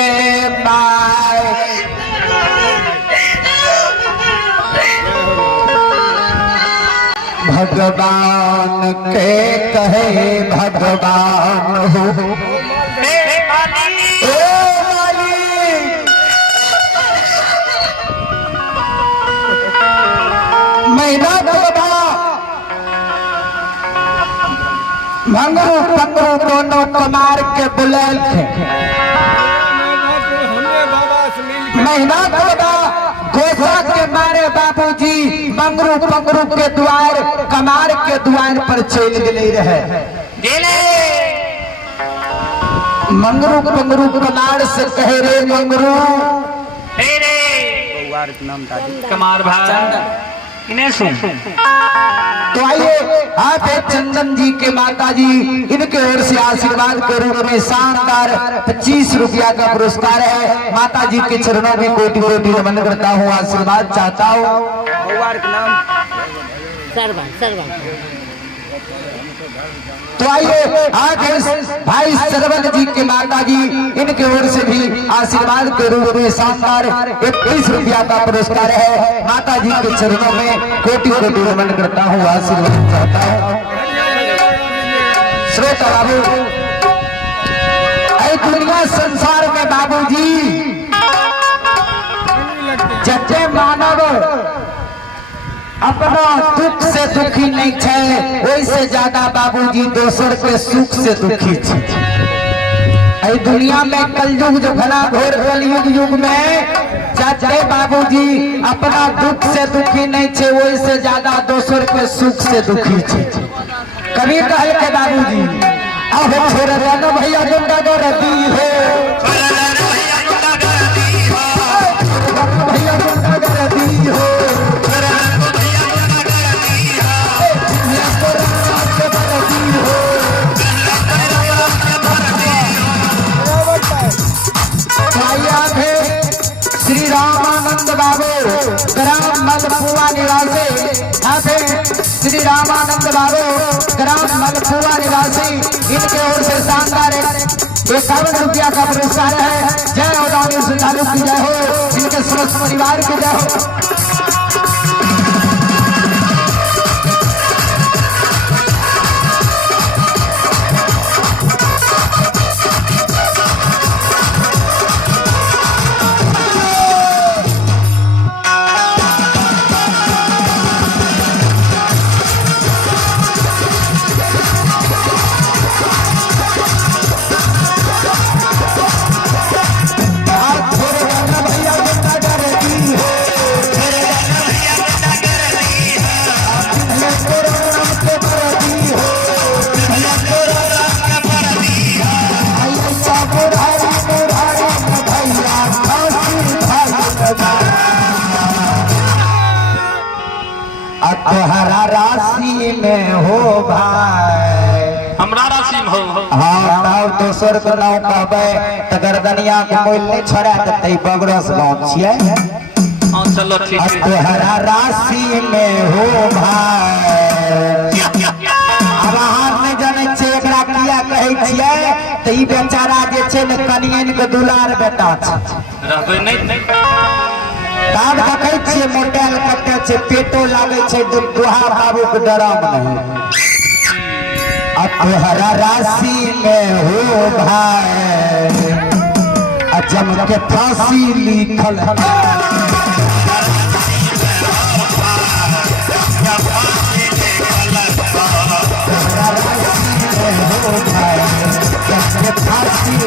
के पाए भगवान के कहे भगवान हो महीना मंगरू पंगरू दोनों कमार के बुलेल थे महीना गोसा के मारे बाबूजी मंगरू पंगरू के द्वार कमार के द्वार पर चल गए रहे मंगरू पंगरू कमार से कहे रे मंगरू कमार भाई इन्हें सुन तो आइए आप चंदन जी के माता जी इनके ओर से आशीर्वाद के रूप में शानदार 25 रुपया का पुरस्कार है। माता जी के चरणों में कोटि कोटि नमन करता हूँ, आशीर्वाद चाहता हूँ। तो आइए आज भाई सरवन जी के माता जी इनके ओर से भी आशीर्वाद के रूप में शानदार 21 रुपया का पुरस्कार है। माता जी के चरणों में कोटि कोटि नमन करता हूँ, आशीर्वाद चाहता हूँ। श्रोता बाबू दुनिया संसार में बाबूजी जते मानव अपना दुख से दुखी नहीं है वैसे ज्यादा बाबूजी दोसर के सुख से दुखी है। दुनिया में कलयुग जो घना घोर कलयुग युग में चाचे बाबूजी अपना दुख से दुखी नहीं है वैसे ज्यादा दोसर के सुख से दुखी है। कभी कहल के बाबूजी अब छोड़ देना भैया गुंडा गर्दी है भैया गुंडा गर्दी हो श्री रामानंद बाबू ग्राम मलपुआ निवासी श्री रामानंद बाबू ग्राम मलपुआ निवासी इनके ओर से शानदार 51 रुपया का पुरस्कार है। जय हो दानी श्रद्धालु की जय हो, इनके समस्त परिवार की जय हो। तोहरा राशि में हो भाई हमरा राशि में हो हाँ तब दोसर को नाव कहबे त गर्दनिया के मोल नहीं छोड़ा देते बगरस गांव छिए। हां चलो ठीक है तोहरा राशि में हो भाई अब हाथ में जाने छे एकरा किया कहै छिए त ई बेचारा जे छे न कनियन के दुलार बेटा छे रहबे नहीं काम देखे छे मोटेल कटे छे पेटो लागे छे दुहा बाबू के डराम नहीं। तोहरा राशि में हो भाई अजम के फांसी लिखल फांसी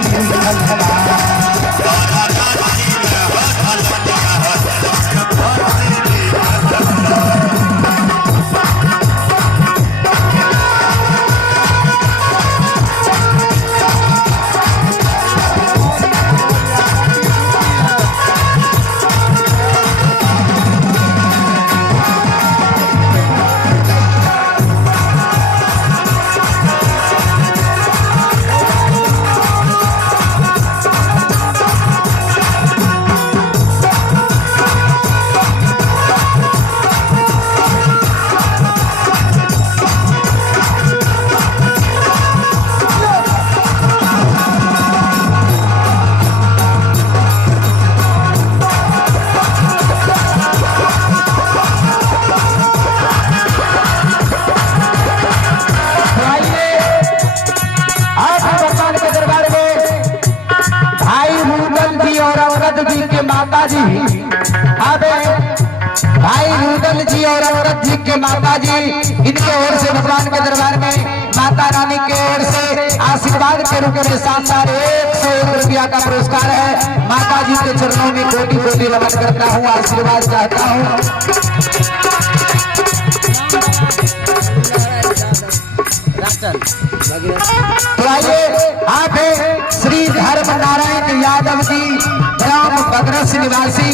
माता जी अब भाई रुदल जी और औरत जी के माता जी इनके ओर से भगवान के दरबार में माता रानी के ओर से आशीर्वाद के रूप में शानदार 101 रुपया का पुरस्कार है। माता जी के चरणों में कोटि कोटि नमन करता हूँ, आशीर्वाद चाहता हूँ। तो आइए आप श्री धर्म नारायण यादव जी ग्राम बगरस निवासी,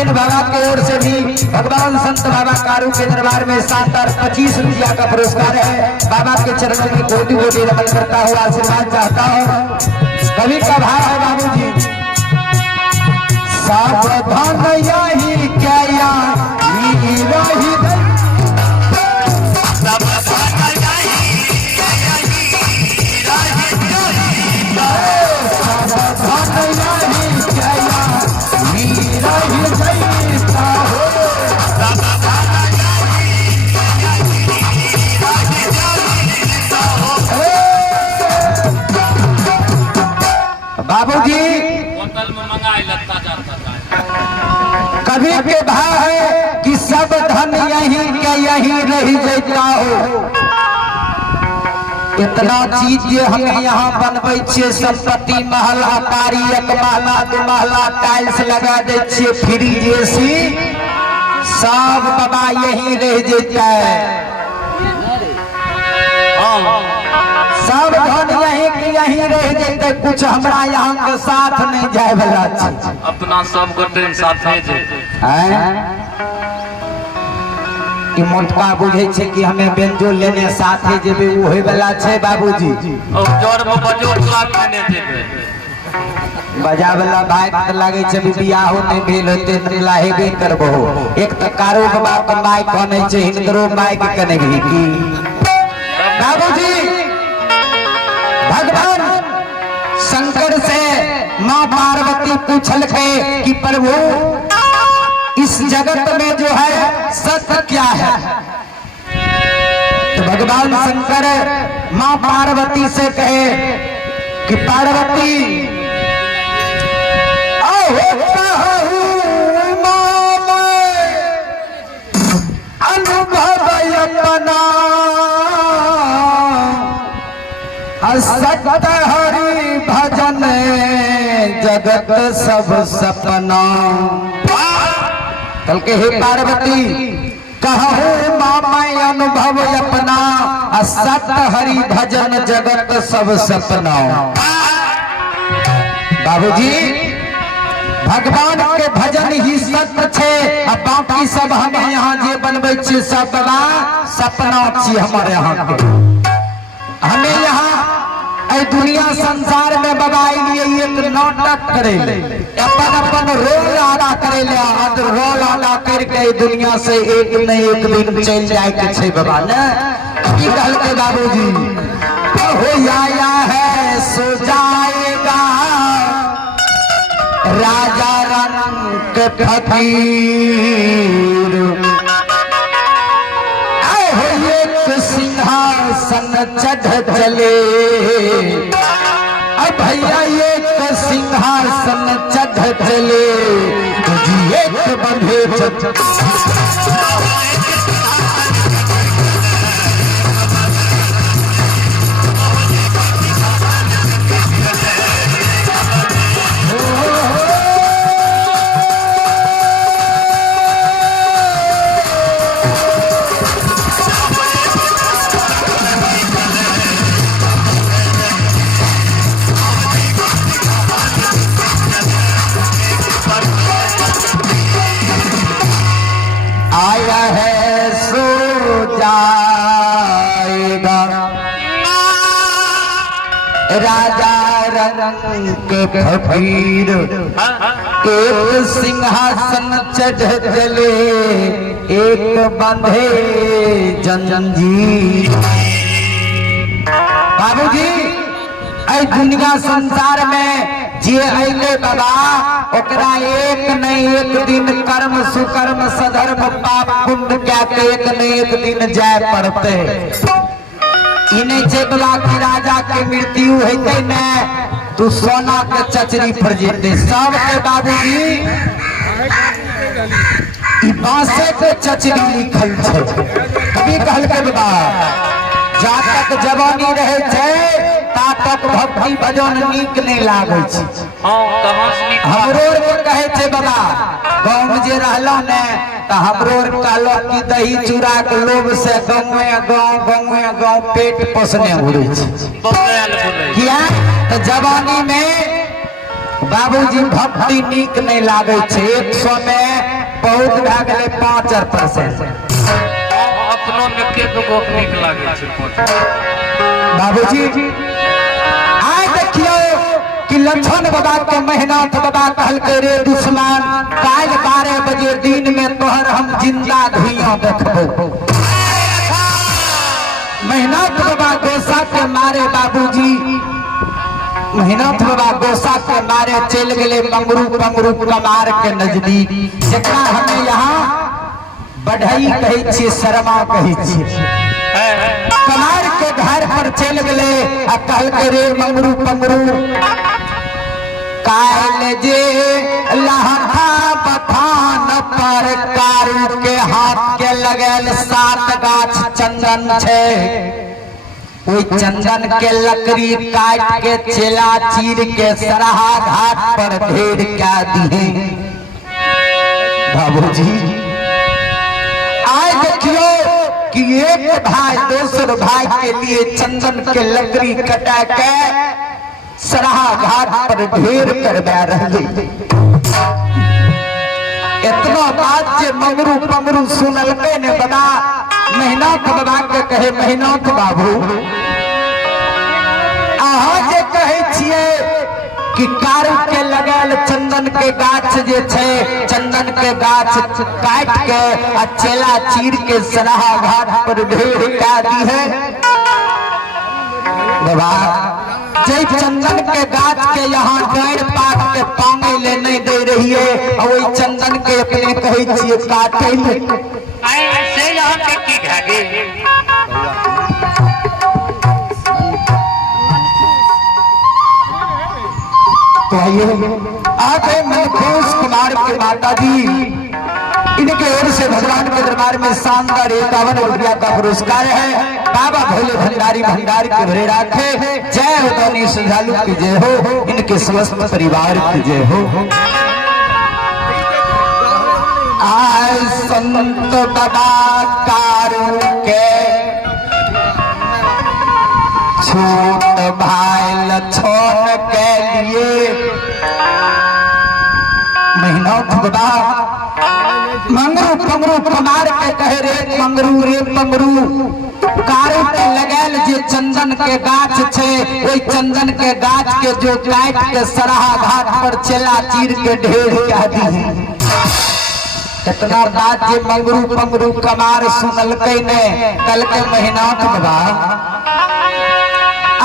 इन बाबा की ओर से भी भगवान संत बाबा कारू के दरबार में शानदार 25 रुपया का पुरस्कार है। बाबा के चरणों में कोटि कोटि नमन करता हूँ, आशीर्वाद चाहता हूँ। कवि का भाव है बाबू जी, सावधान यही क्या बाबूजी बोतल में मंगाई लगता जाता था। कभी के भाव है कि सब धन यहीं के यहीं रह जाता हो। इतना चीज जे हमें यहाँ बनबै छियै, संपत्ति महल अटारी, एक महला दू महला टाइल्स लगा दे छियै, फ्रिज एसी सब बाबा यहीं रह जाता है। सब धन यहीं के यहीं रह जाते, कुछ हमरा यहाँ के साथ नहीं जाए वाला छै। अपना सब गोटे साथ ई मोटका बुझे छे कि हमें बेंजो लेने साथे जेबे ओहे वाला छे बाबूजी। और जोर में बजो लाग लेने जेबे बजा वाला भाई त लागे छे बियाहो नहीं भेल होते त लाहेबे करबो। एक त कारो बाबा के माइक बने छे, हिंदरो माइक कने की बाबूजी। भगवान शंकर से माँ पार्वती पूछल के कि प्रभु इस जगत में जो है सत्य क्या है। तो भगवान शंकर माँ पार्वती से कहे कि पार्वती अनुभव अपना सत्य हरि भजन जगत सब सपना। कल के हे पार्वती कहूँ माँ मैं अनुभव अपना, सत्य हरि भजन जगत सब सपना। बाबूजी भगवान के भजन ही सत्य छे, अब बाकी सब हमें यहाँ जे बनबै छियै सब बाबा सपना छी। हमारे यहाँ के हमें यहाँ दुनिया संसार में बाबा लिए एक नाटक करे, अपन अपन रोल अदा करे, रोल अदा करके दुनिया से एक न एक दिन चल जाए के छे बाबा ने। की कहलके बाबूजी हो आया है सो जाएगा राजा रंग के फकीर। सिंहासन चढ़ चले भैया एक सिंहासन चढ़ चले, एक बंधे आया है सो जाएगा राजा रंग के फकीर। एक सिंहासन चढ़ चले एक बंधे जंजीर। बाबूजी ऐ दुनिया संसार में जे अले बाबा ओकरा एक नहीं एक दिन कर्म सुकर्म सधर्म पाप पुण्य क्या के एक नहीं एक दिन जाय पड़ते। इन्हें जे बोला कि राजा के मृत्यु होते न तू सोना के चचरी पर जेते सब के बाबूजी ई बांसे के चचरी लिखल छे। कभी कहल के बा जा तक जवानी रहे छे ता तक भक्ति भजन नीक नहीं लागे छे। हां कहां से हमरो के कहे छे बाबा गांव में जे रहलो ने त हमरो कहलो कि दही चूड़ा के लोभ से गांव पेट पोसने उड़े छे। किया तो जवानी में बाबूजी भक्ति नीक नहीं लागे छे। 100 में बहुत भा गेले 5% अपनो में के दुगो नीक लागे छे। बाबूजी आय देखियो कि लक्षण बाबा के मेहनत बाबा कहल के रे दुश्मन काल 12 बजे दिन में तोहर हम जिंदा धुइयां देखबो। मेहनत बाबा गोसा के मारे बाबूजी मेहनत बाबा गोसा के मारे चल गए पंगरू कमार के नजदीक जकरा हमें यहाँ बढ़ई कहे छे शर्मा कहे छे। कमार के घर पर चल गए आ कहल के रे मंगरू काल जे लहठा बथान पर कारू के हाथ के लगल 7 गाछ चंदन छे। ओई चंदन के लकड़ी काट के चेला चीर के सरहा घाट पर ढेर क्या दिए। बाबूजी आए देखियो कि एक भाई दूसर भाई के लिए चंदन के लकड़ी कटा के सरहा घाट पर ढेर करवा रहे। इतना बात जे मंगरू सुनल के ने बता मेहनत बाबा के कहे मेहनत बाबू अहाँ जे कहे छिए कि कारू के लगल चंदन के गाछ जे छे चंदन के गाछ काट के आ चेला चीर के सरहा घाट पर ढेर का दी है। बाबा जय चंदन के गाछ के यहाँ डाढ़ पात के पांगे ले नहीं दे रही है और वही चंदन के अपने कहे छिए काटे ले से यहाँ पे की घागे तो आइए आप मनखुश कुमार के माता जी इनके ओर से भगवान के दरबार में शानदार 51 रुपया का पुरस्कार है। बाबा भोले भंडारी भंडार के भरे राखे। जय हो गणेश श्रद्धालु की जय हो, इनके समस्त परिवार की जय हो। आय संत बाबा कारू के छोट भाई लछन के लिए मेहनत बाबा मंगरू कमार के कहे रे मंगरू कारू के लगल जे चंदन के गाछ छे ओई चंदन के गाछ के जो काट के सरहा घाट पर चेला चीर के ढेर क्या दी। कितना बात जे मंगरू कमार सुनल के ने कल के मेहनत बाबा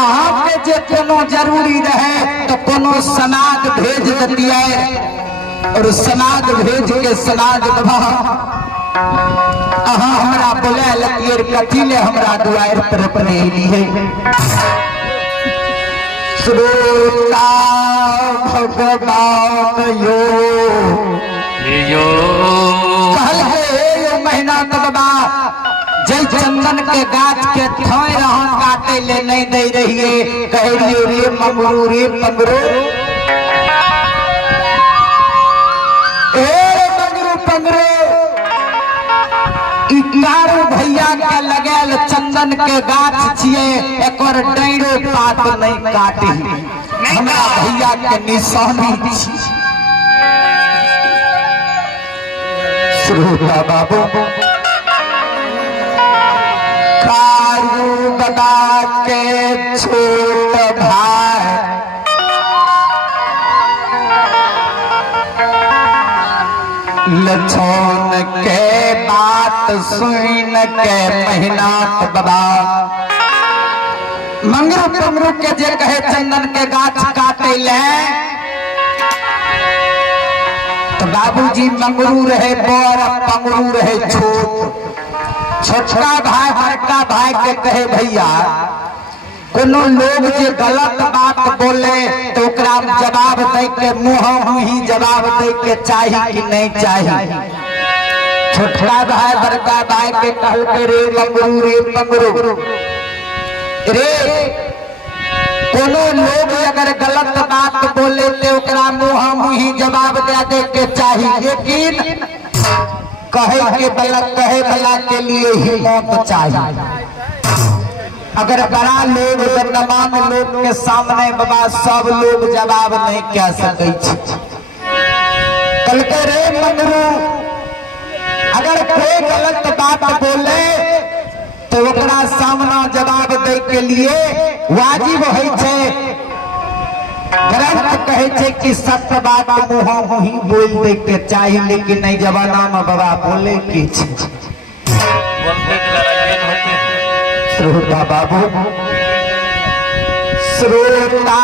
अहाँ के जे कोनो जरूरी रहे तो कोनो समाज भेज दतिए और समाज भेज के समाज बाबा अहाँ हमरा बोले लतिए कथी ले हमरा दुआर पर अपने लिए श्रोता भगवान यो कहल है यो महीना बाबा जय चंदन के गाछ के थाई रहन काटे ले नहीं दे रही है कह रही रे मंगरू कारू भैया के लगल चंदन के गाछ छिए एकर डाइरो पात नहीं काटी हमरा भैया के निशानी छी। श्रोता बाबू कारू बदा के छोट भाई लछन के बात सुन के मेहनत बाबा मंगरू के जे कहे चंदन के गाछ काटे ले तो बाबूजी मंगरू रहे बड़ पंगरू रहे छोट। छोटका भाई बड़का भाई के कहे भैया कोनो लोग जे गलत बात बोले तो ओकरा जवाब दे के मुँह ही जवाब दे के चाहिए कि नहीं चाहिए। छोटका भाई बड़का भाई के कहल के रे मंगरू रे कोनो लोग अगर गलत बात बोले तो ओकरा मुँह ही जवाब दे के चाहिए, लेकिन कहे वाला के लिए हिम्मत चाहिए। अगर बड़ा लोग वर्तमान लोग के सामने बाबा सब लोग जवाब नहीं कह सके। कल के रे मंगरू अगर कोई गलत बात बोले तो ओकरा सामना जवाब दे के लिए वाजिब है छे। ग्रंथ कहे छे कि सत्य बात मुँह ही बोल दे के चाहिए, लेकिन नहीं जमाना में बाबा बोले की श्रोता बाबू श्रोता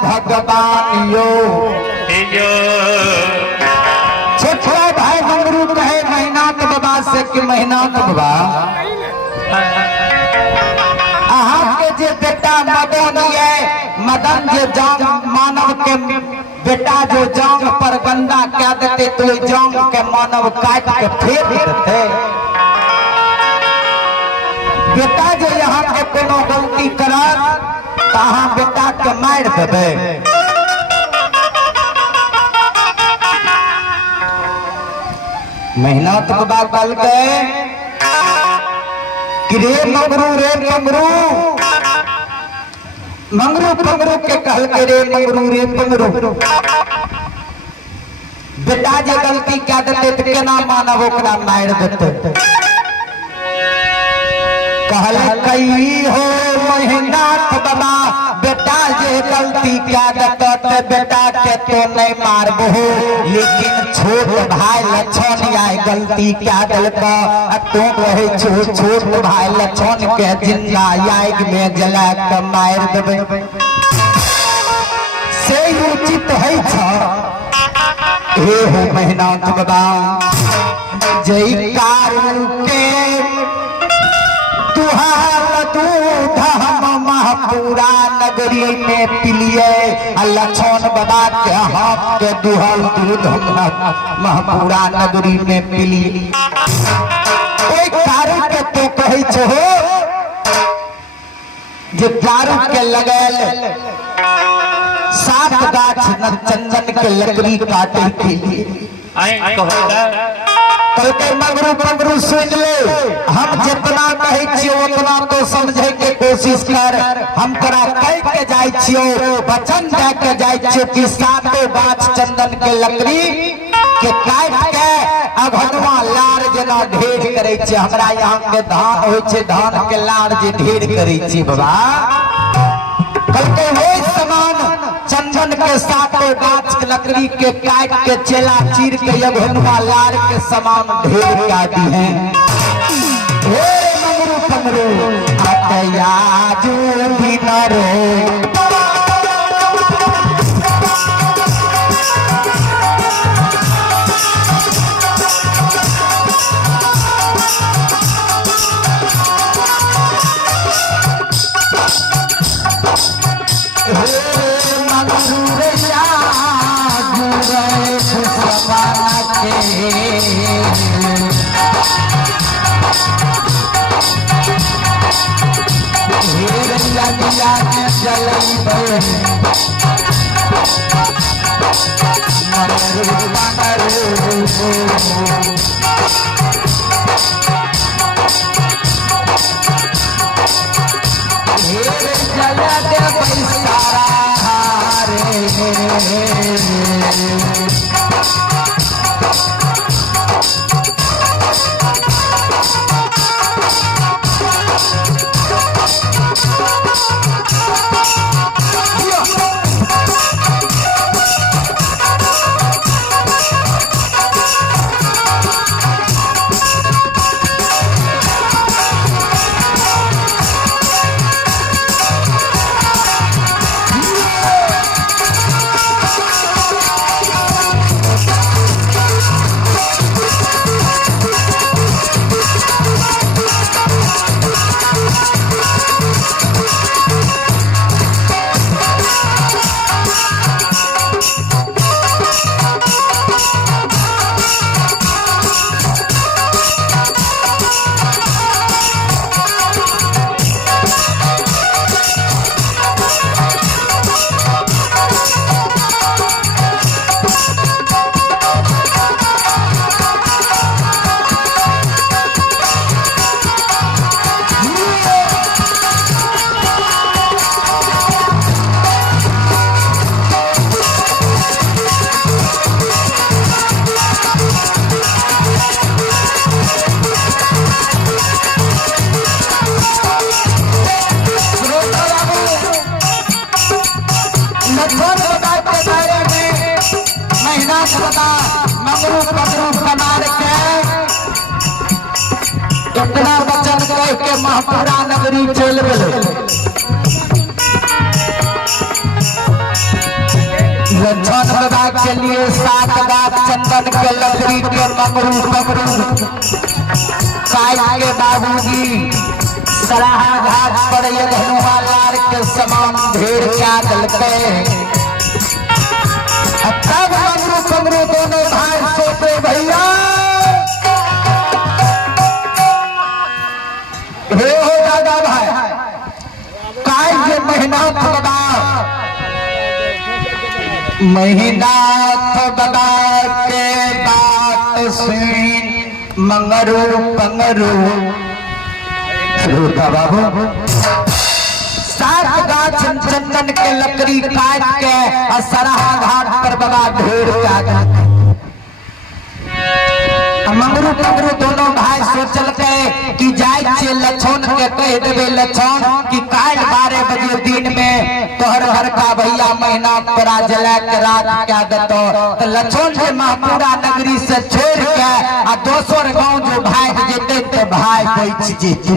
भगवान यो छोटा भाई मंगरू कहे मेहनत बाबा से कि मेहनत बाबा अहाँ के जे बेटा मदन है, मदन जे जांग मानव के बेटा जो जांग पर गंदा कह देते तो जांग के मानव काट के फेंक देते। बेटा जो यहाँ के कोनो गलती करत तहाँ बेटा के मार देवे। मेहनत बाबा कल के रे मंगरू मंगरू के कहल के रे मंगरू बेटा जे गलती कह देते तो केना मानव ओकरा मार देते। कहल कई हो मेहनत बाबा बेटा जे गलती क्या देते बेटा के तो नहीं मारबो, लेकिन छोट भाई लछन आए गलती क्या दिलका तो कहे छोट भाई लछन के जिंदा आग में जला के मार देवे से उचित है हे हो मेहनत बाबा जय कारू के दूध हम महपूरा नगरी में पिलिए लछन बाबा के हाथ के दुहल दूध हम महपूरा नगरी में पिलिए। कोई दारू के तो कहे छो जे दारू के लगल 7 गाछ चंदन के लकड़ी काटे के लिए कल के मंगरू सुन ले। हम जितना कहे उतना तो समझे के कोशिश कर। हम तोरा कह के जाय छियो वचन दे के जाय छियो कि 7 गाछ चंदन के लकड़ी के काट के अभनवा लार जना ढेर करे छे। हमरा यहाँ के धान होय छे, धान के लार जे ढेर करे छे बाबा कल के होय समान चंदन के 7 गाछ के लकड़ी के काट के चेला चीर के अभनवा लार के समान ढेर काटी है। हे मंगरू हतया जो भी न रे मंगरू पगरू समार के इतना वचन कह के महापुरा नगरी चल गए। लक्षण बाबा के लिए 7 गाछ चंदन के लकड़ी के मंगरू पगरू काट के बाबूजी सराहा घाट पर ये धनुआ लार के समान ढेर क्या दलके। तब मंगरू पगरू दोनों भाई सोते भैया हे हो दादा भाई काय ये मेहनत बता बदा के बात सुन मंगरू पंगरू बाबू 7 गाछ चंदन के लकड़ी काट के सराहा घाट पर बड़ा ढेर मंगरू पंगरू दोनों भाई सोचल के कि जाए लछन के कह देवे लछन कि काल 12 बजे दिन में तोहर घर का भैया महीना तोरा जला के रात क्या देतो। तो लछन से महापुरा नगरी से छोड़ के आ दोसर गांव जो भाग जेते तो भाई बैठ जेते।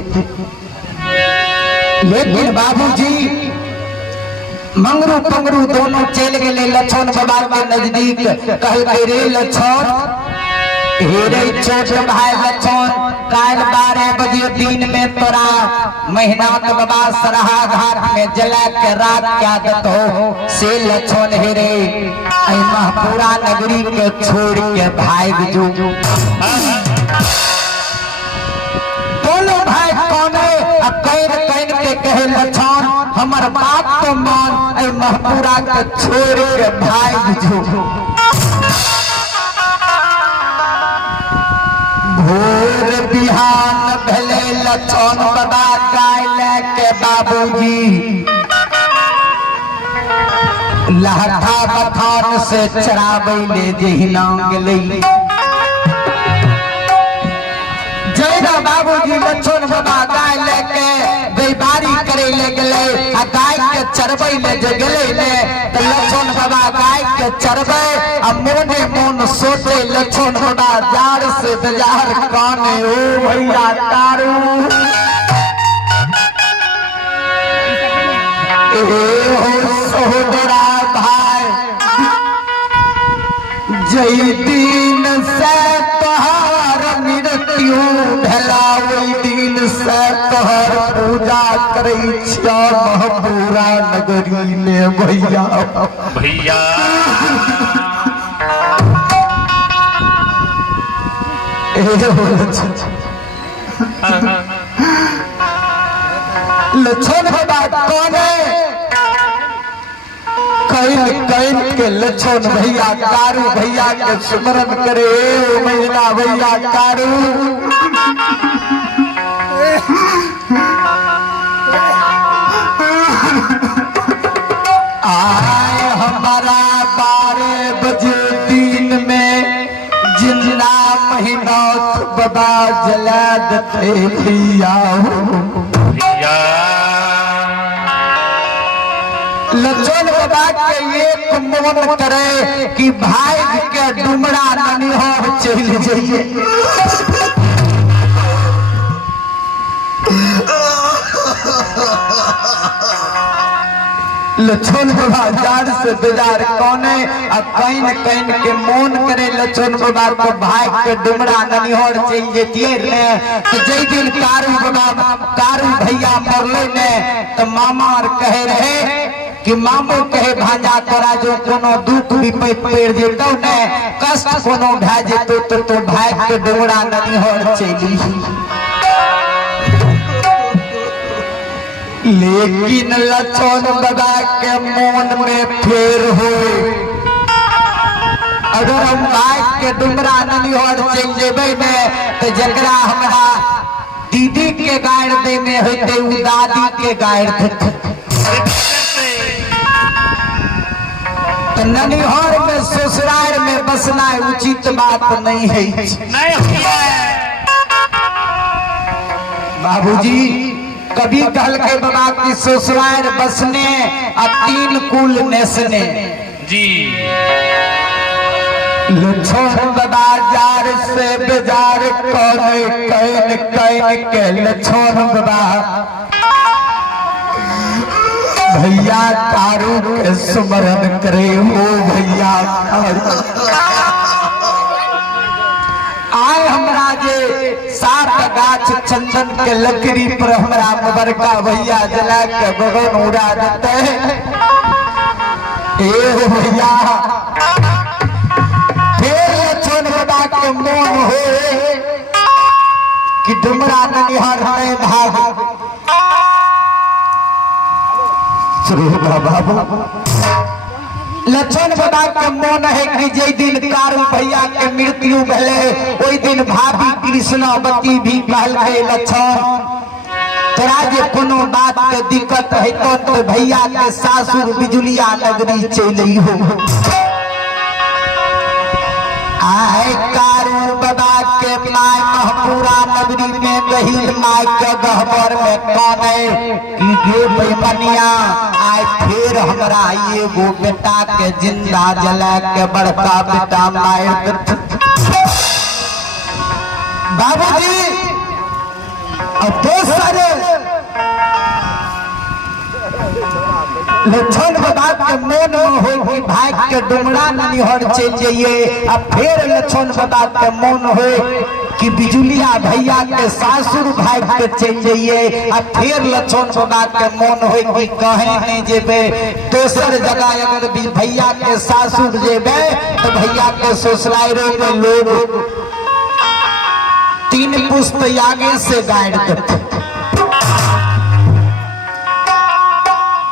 लेकिन बाबूजी मंगरू पंगरू दोनों चल गए लछन बाबा के नजदीक। कह के रे लछन हेरे छोट भाई लछन काल 12 बजे दिन में तोरा महीना के बाबा सराहा घाट में जला के रात क्या दत हो से लछन हेरे महापुरा नगरी के छोड़ के भाग जो। दोनों भाई कौने कैन कैन के कहे लछन हमर बात तो मान महापुरा के छोड़ के भाग जो। भोर बिहान भले लछन बदा गाय के बाबूजी लहठा बथान से चराबे ले जहिना गेलै। जैना बाबूजी लछन बदा गाय लेके बेबारी करे ले गेलै आ गाय के चरबै ले जे गेलै ने त लछन बाबा गाय के चरबै आ मोने मोन सोचे लछन बदा जार से बाजार काने ओ भैया तारू ए हो सोहरा भाई जय दिन से तोहार मृत्यु भेला ओई दिन से तोहर पूजा करै छिया महापुरा नगरी में भैया भैया लछन बाबा कौने कैन कैन के लछन भैया कारू भैया के स्मरण करे महीना भैया कारू आए हमारा 12 बजे दिन में जिंदा महीना बाबा जला दे भैया लछन बाबा के एक मन करे कि भाई के डुमरा ननिहार चल जाइए। लछन बाबा जार से बाजार कौने आ कैन कैन के मोन करे लछन बाबा को भाई के डुमरा ननिहार चल जेतिए ने। तो जय दिन कारू बाबा कारू भैया मरले ने तो मामा कहे रहे कि मामू कहे भांजा तोरा जो कोनो दुख विपद पड़ जेतौ ने कष्ट कोनो भै जेतौ तो भाई के डुमरा ननिहार चली। लेकिन लछन बाबा के मन में फेर हो अगर हम भाई के डुमरा ननिहार चल जेबै ने तो जकरा हमरा दीदी के गाड़ दे में होते उ दादी के गाड़ देते। ननिहार में ससुराल में बसना उचित बात नहीं है। बाबूजी कभी कहल के बाबा की ससुराल बसने आ 3 कुल नेसने। जी लछन बाजार से बेजार कौन कैन कैन के लछन बाबा भैया कारू के स्मरण करे हो भैया आए हमरा जे सात गाछ चंदन के लकड़ी पर हमरा मुबरका भैया जला के गगन उड़ा देते ए भैया के मोन हो कि डुमरा ननिहार में भाग बाबू लछन बाबा के मोन है कि जे दिन कारू भैया के मृत्यु भेले ओई दिन भाभी कृष्णावती भी कहल है लछन तोरा जे कोनो बात के दिक्कत है तो भैया के सासुर बिजुलिया नगरी चली हो आए कारू बाबा के माय महपुरा नगरी में गहिल माय के गहबर में कौन है कि गे बेमनिया आए फिर हमरा एगो बेटा के जिंदा जला के बड़का बेटा मार बाबूजी अब दोसर लछन बाबा के मन हो कि भाग के डुमरा ननिहर चल जाइए अब फिर लछन बाबा के मन हो कि बिजुलिया भैया के सासुर भाग के चल जाइए अब फिर लछन बाबा के मन हो कि कहीं नहीं जेबे दोसर जगह अगर भैया के सासुर जेबे तो भैया के ससुराल में लोग 3 पुष्प आगे से गाड़ देते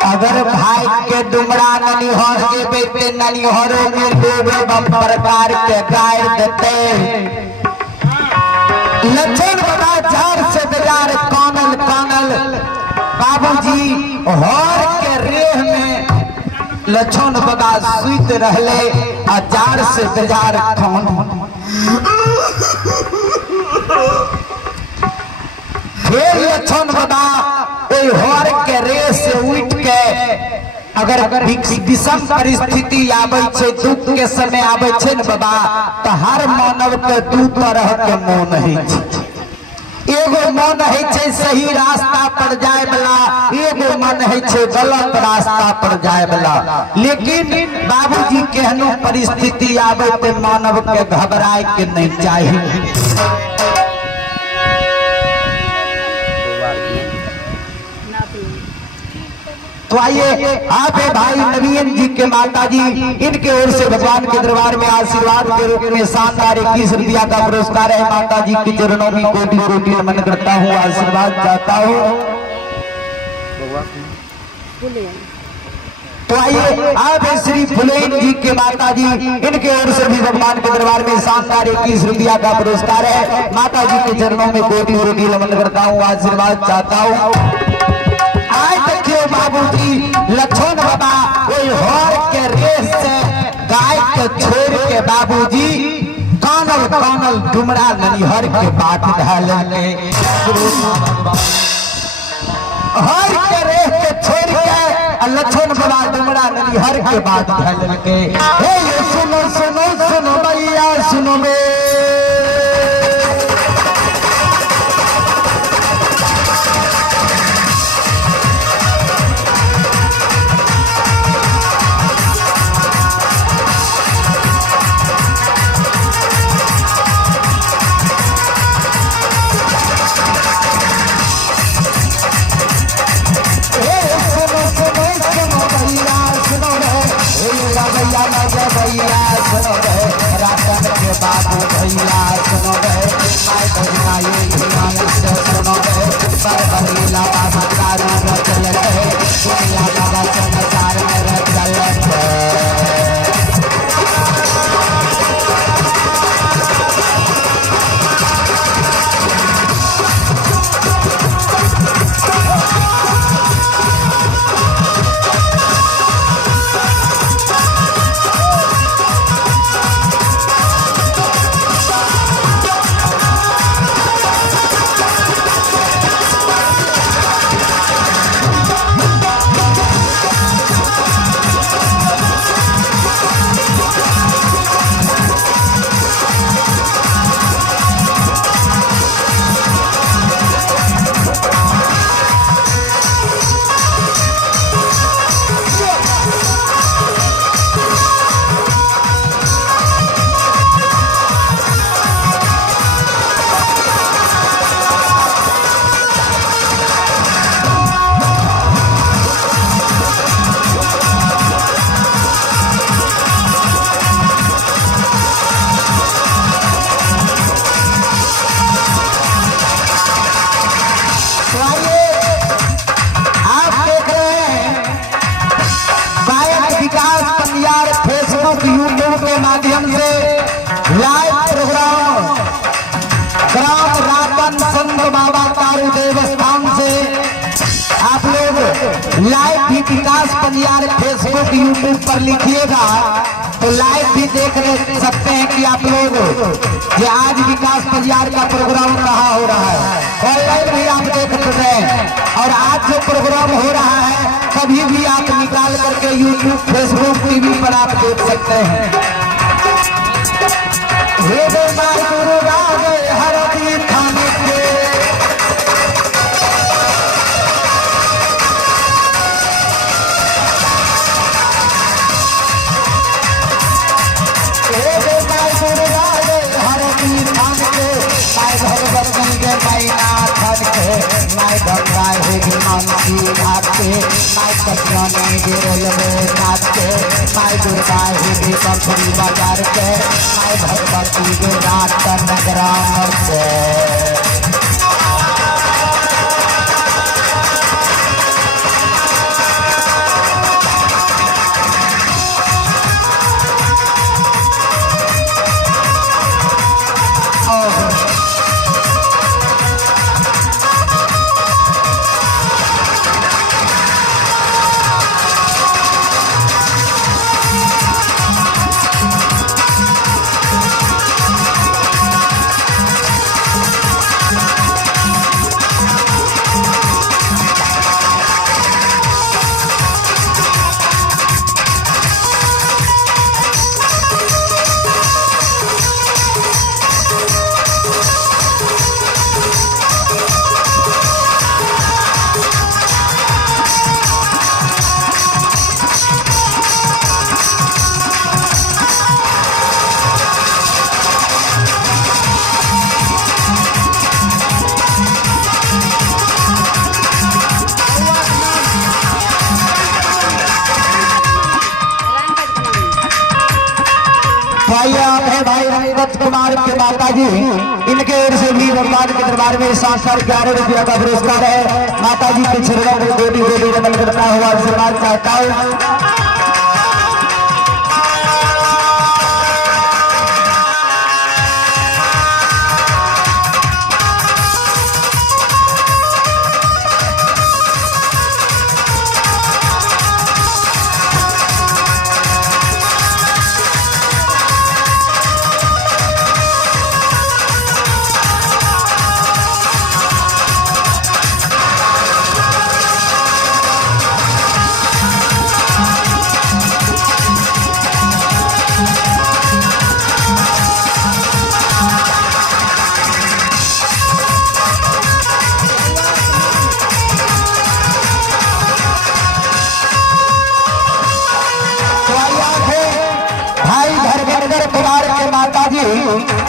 अगर भाई के डुमरा ननिहर जेबे ते ननिहरों में लोग प्रकार के गाड़ देते लछन बाबा झार से बाजार कानल कानल बाबूजी हर के रेह में लछन बाबा सुत रहले हजार से बाजार कानल फिर लछन बाबा ओई हर के रेह से उठ के अगर विषम परिस्थिति आवे छे दुख के समय आवे छे न बाबा तो हर मानव के दू तरह के मन है एगो मन है छे सही रास्ता पर जाए वाला एगो मन है छे गलत रास्ता पर जाए वाला लेकिन बाबूजी केहनो परिस्थिति आवे ते मानव के घबराए के नहीं चाहिए तो आइए आप भाई नवीन जी के माता जी इनके ओर से भगवान के दरबार में आशीर्वाद के रूप में शानदार 21 रुपया का पुरस्कार है। माता जी के चरणों में कोटि कोटि नमन करता हूँ, आशीर्वाद चाहता हूँ। तो आइए आप श्री फुलेन जी के माता जी इनके ओर से भी भगवान के दरबार में शानदार 21 रुपया का पुरस्कार है। माता जी के चरणों में कोटि कोटि नमन करता हूँ, आशीर्वाद चाहता हूँ। बाबूजी लछन बाबा कोई हर के रेस से गाय के छोड़ के बाबूजी कानल कानल डुमरा ननिहर के बाट ढाले हर के रेस के छोड़ के लछन बाबा डुमरा ननिहर के बाट ढाले के हे सुनो सुनो सुनो भैया सुनो बे भैया राशन के बाबू विकास पंजियार फेसबुक यूट्यूब पर लिखिएगा तो लाइव भी देख सकते हैं कि आप लोग ये आज विकास पंजियार का प्रोग्राम कहाँ हो रहा है, ऑनलाइन भी आप देख सकते हैं। और आज जो प्रोग्राम हो रहा है कभी भी आप निकाल करके यूट्यूब फेसबुक टीवी पर आप देख सकते हैं। हे बेमार गुरु राग हरदी थाने के माय गंगा है मानसी घाट के माय कटियाने के रेलवे घाट के माय दुर्गा है कंपनी बाजार के माय भगवती के रात नगराम से भाई रंगत कुमार के माता जी इनके ओर से भी भगवान के दरबार में 11.5 रुपया का पुरस्कार है। माता जी के चरणों में गोदी गोदी नमन करता हुआ आशीर्वाद चाहता हूँ।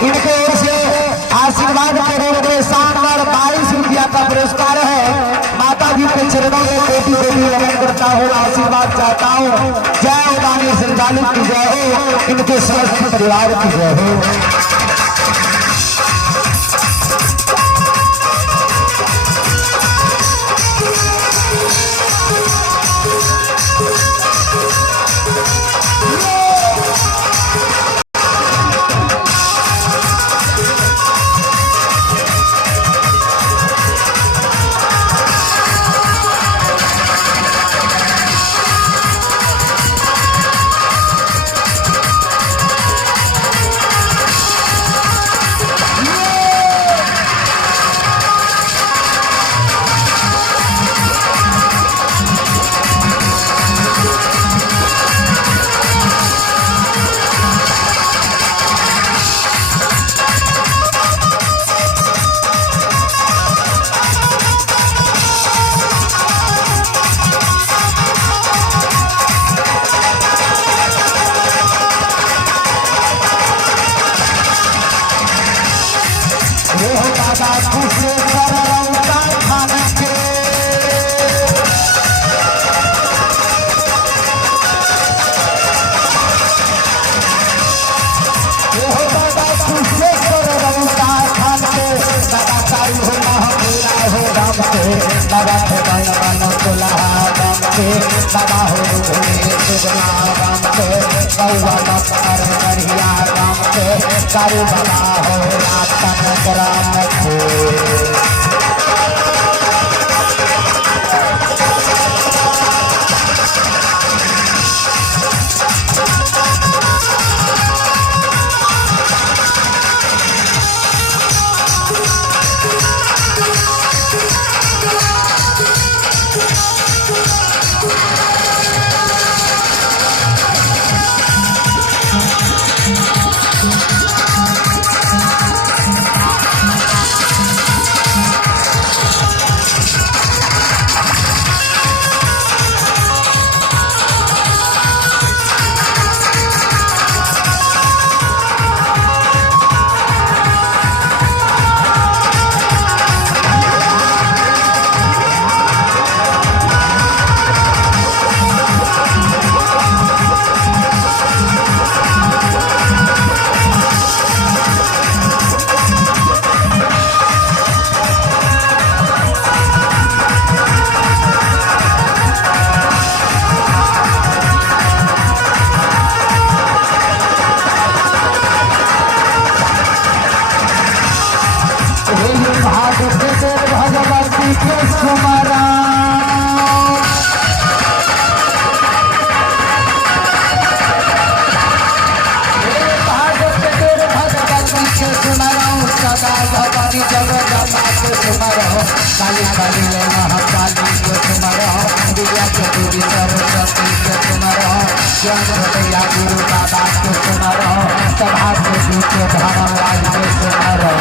इनके ओर से आशीर्वाद के रूप में शानदार 22 रुपया का पुरस्कार है। माता जी के चरणों में कोटि कोटि नमन करता हूँ, आशीर्वाद चाहता हूँ। जय उदानी संचालित की जय हो, इनके समस्त परिवार की जय हो। काली काली लेना हम काली के तुम्हारा विद्या के देवी सरस्वती के तुम्हारा ज्ञान भैया गुरु बाबा के तुम्हारा सभा से पीछे धर्मराज के तुम्हारा